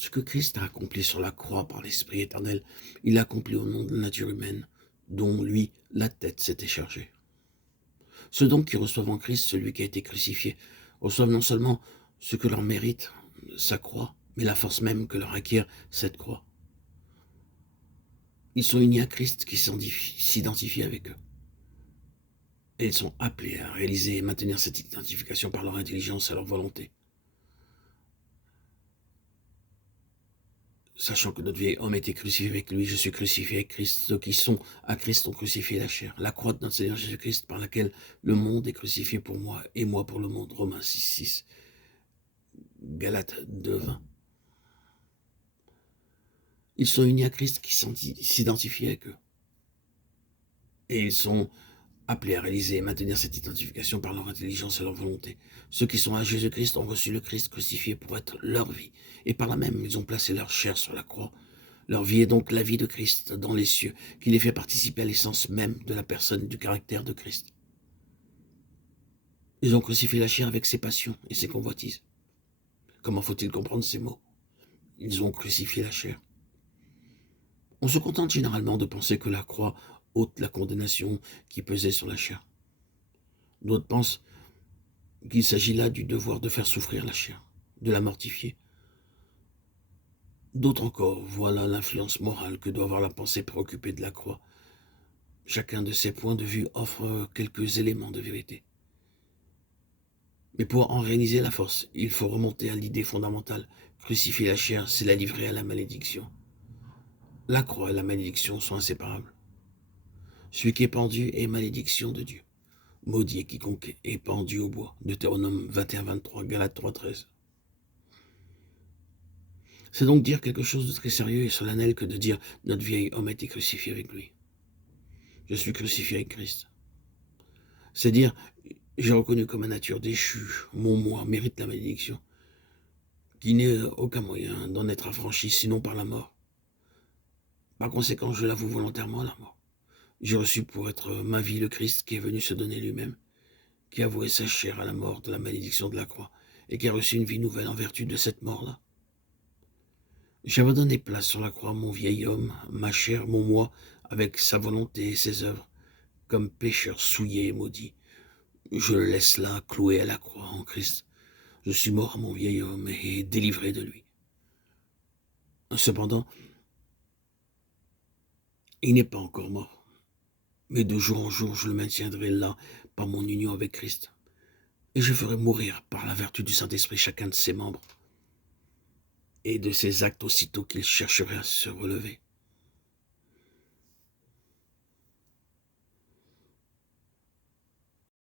Ce que Christ a accompli sur la croix par l'Esprit éternel, il l'a accompli au nom de la nature humaine, dont lui, la tête s'était chargée. Ceux donc qui reçoivent en Christ celui qui a été crucifié, reçoivent non seulement ce que leur mérite, sa croix, mais la force même que leur acquiert cette croix. Ils sont unis à Christ qui s'identifie avec eux. Et ils sont appelés à réaliser et maintenir cette identification par leur intelligence et leur volonté. Sachant que notre vieil homme a été crucifié avec lui, je suis crucifié avec Christ. Ceux qui sont à Christ ont crucifié la chair. La croix de notre Seigneur Jésus-Christ par laquelle le monde est crucifié pour moi et moi pour le monde. Romains 6, 6, Galates 2, 20. Ils sont unis à Christ qui s'identifie avec eux. Et ils sont appelés à réaliser et maintenir cette identification par leur intelligence et leur volonté. Ceux qui sont à Jésus-Christ ont reçu le Christ crucifié pour être leur vie. Et par là même, ils ont placé leur chair sur la croix. Leur vie est donc la vie de Christ dans les cieux, qui les fait participer à l'essence même de la personne, du caractère de Christ. Ils ont crucifié la chair avec ses passions et ses convoitises. Comment faut-il comprendre ces mots? Ils ont crucifié la chair. On se contente généralement de penser que la croix ôte la condamnation qui pesait sur la chair. D'autres pensent qu'il s'agit là du devoir de faire souffrir la chair, de la mortifier. D'autres encore voient là l'influence morale que doit avoir la pensée préoccupée de la croix. Chacun de ces points de vue offre quelques éléments de vérité. Mais pour en réaliser la force, il faut remonter à l'idée fondamentale. Crucifier la chair, c'est la livrer à la malédiction. La croix et la malédiction sont inséparables. Celui qui est pendu est malédiction de Dieu. Maudit est quiconque est pendu au bois. Deutéronome 21, 23, Galates 3, 13. C'est donc dire quelque chose de très sérieux et solennel que de dire « notre vieil homme a été crucifié avec lui ». Je suis crucifié avec Christ. C'est dire « j'ai reconnu que ma nature déchue, mon moi, mérite la malédiction, qui n'est aucun moyen d'en être affranchi sinon par la mort. Par conséquent, je l'avoue volontairement à la mort. J'ai reçu pour être ma vie le Christ qui est venu se donner lui-même, qui a voué sa chair à la mort de la malédiction de la croix et qui a reçu une vie nouvelle en vertu de cette mort-là. J'ai abandonné place sur la croix mon vieil homme, ma chair, mon moi, avec sa volonté et ses œuvres, comme pécheur souillé et maudit. Je le laisse là, cloué à la croix en Christ. Je suis mort à mon vieil homme et délivré de lui. Cependant, il n'est pas encore mort, mais de jour en jour, je le maintiendrai là par mon union avec Christ. Et je ferai mourir par la vertu du Saint-Esprit chacun de ses membres et de ses actes aussitôt qu'il chercherait à se relever.